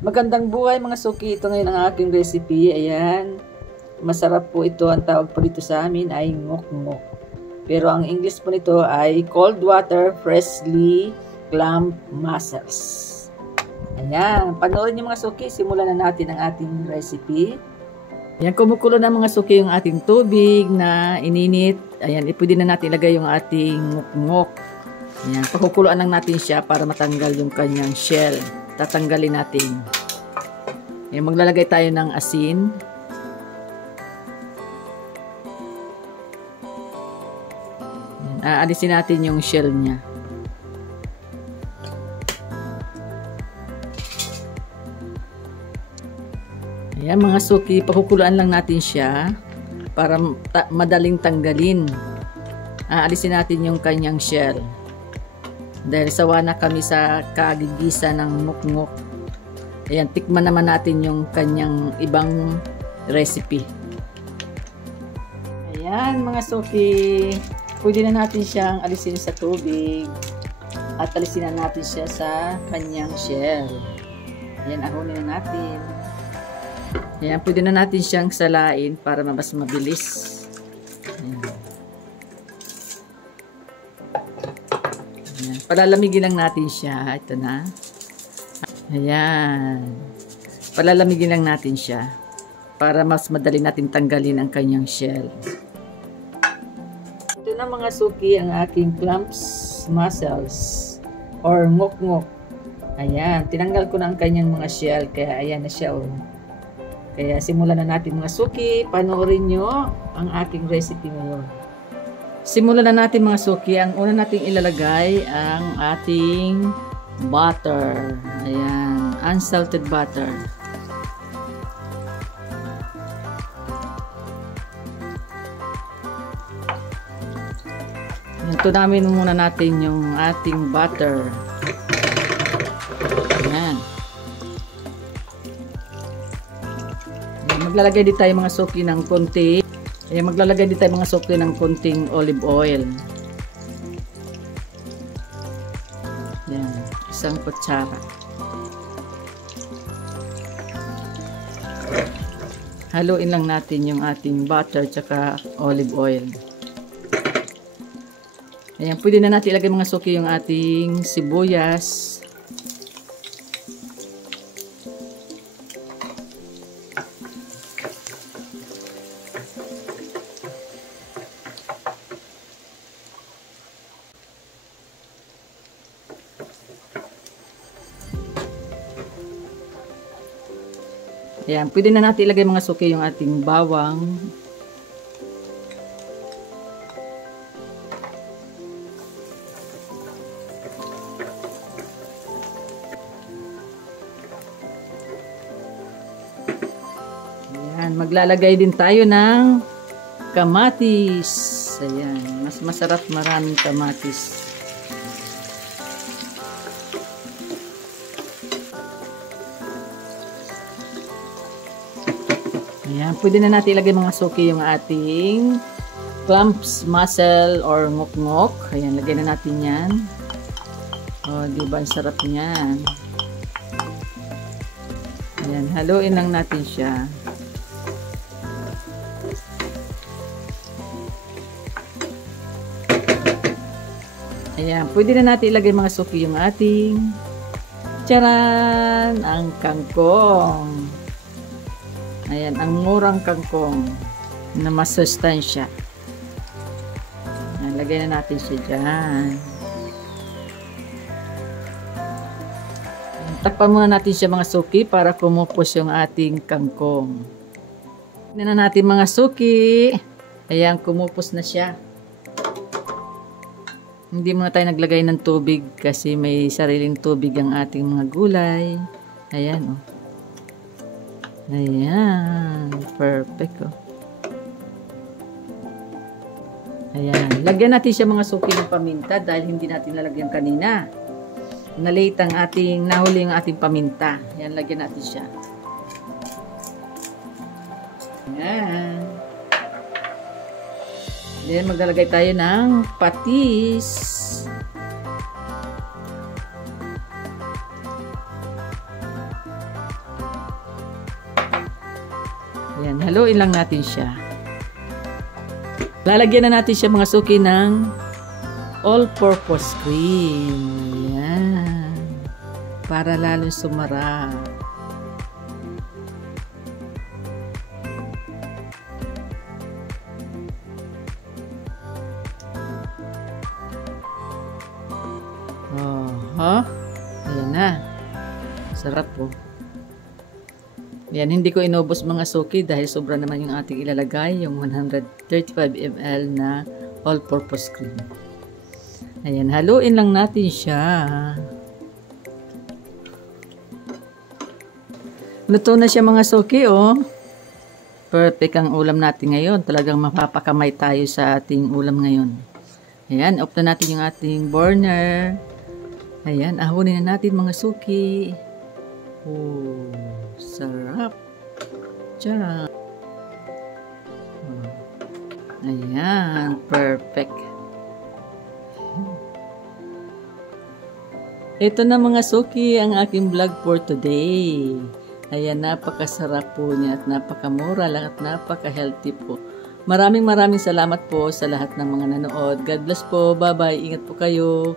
Magandang buhay mga suki. Ito ngayon ang aking recipe. Ayan. Masarap po ito. Ang tawag po dito sa amin ay ngok-ngok. Pero ang English po nito ay cold water freshly clam mussels. Ayan. Panoorin niyo mga suki. Simulan na natin ang ating recipe. Ayan. Kumukulo na mga suki yung ating tubig na ininit. Ayan. Pwede na natin ilagay yung ating ngok-ngok. Ayan. Pakukuluan lang natin siya para matanggal yung kanyang shell. Tatanggalin natin. Ayan, maglalagay tayo ng asin. Ayan, aalisin natin yung shell niya. Ayan mga suki, pakukuluan lang natin siya para madaling tanggalin. Aalisin natin yung kanyang shell. Dahil sawa na kami sa kagigisa ng ngok-ngok. Ayan, tikman naman natin yung kanyang ibang recipe. Ayan mga suki, pwede na natin siyang alisin sa tubig at alisin na natin siya sa kanyang shell. Ayan, ahonin na natin. Ayan, pwede na natin siyang salain para mas mabilis. Ayan. Ayan, palalamigin lang natin siya. Ito na. Ayan. Palalamigin lang natin siya para mas madali natin tanggalin ang kanyang shell. Ito na mga suki ang aking clams mussels or ngok-ngok. Ayan. Tinanggal ko na ang kanyang mga shell kaya ayan na siya. Oh. Kaya simulan na natin mga suki. Panoorin nyo ang aking recipe ngayon. Simulan na natin mga suki. Ang una nating ilalagay ang ating butter. Ayan. Unsalted butter. Tunamin muna natin yung ating butter. Ayan. Maglalagay din tayo mga suki ng konti. Maglalagay din tayo mga suki ng konting olive oil. Yan, isang kutsara. Haluin lang natin yung ating butter tsaka olive oil. Ayan, pwede na natin ilagay mga suki yung ating sibuyas. Ayan, pwede na natin ilagay mga suki yung ating bawang. Ayan, maglalagay din tayo ng kamatis. Ayan, mas masarap maraming kamatis. Ayan, pwede na natin ilagay mga suki yung ating clams mussel or ngok-ngok. Ayan, lagay na natin yan. O, diba? Ang sarap niyan. Ayan, haluin lang natin siya. Ayan, pwede na natin ilagay mga suki yung ating charan! Ang kangkong. Ayan, ang murang kangkong na masustansya. Ayan, lagay na natin siya dyan. Takpan muna natin siya mga suki para kumupos yung ating kangkong. Tignan na natin mga suki. Ayan, kumupos na siya. Hindi muna tayo naglagay ng tubig kasi may sariling tubig ang ating mga gulay. Ayan, oh. Ayan, perfect, oh. Ayan, lagyan natin siya mga suki ng paminta dahil hindi natin nalagyan kanina. Na-late ang ating, nahuli yung ating paminta. Ayan, lagyan natin siya. Ayan. Then, maglalagay tayo ng patis. haluin lang natin siya. Lalagyan na natin siya mga suki ng all-purpose cream. Ayan. Para lalong sumarap. Ayan na. Sarap po. Yan, hindi ko inubos mga suki dahil sobra naman yung ating ilalagay, yung 135 ml na all-purpose cream. Ayan, haluin lang natin siya. Luto na siya mga suki, oh. Perfect ang ulam natin ngayon. Talagang mapapakamay tayo sa ating ulam ngayon. Ayan, off na natin yung ating burner. Ayan, ahunin na natin mga suki. Oh, sarap. Charot. Ayan, perfect. Ito na mga suki ang aking vlog for today. Ayan, napakasarap po niya at napakamura lang at napaka-healthy po. Maraming salamat po sa lahat ng mga nanood. God bless po. Bye-bye. Ingat po kayo.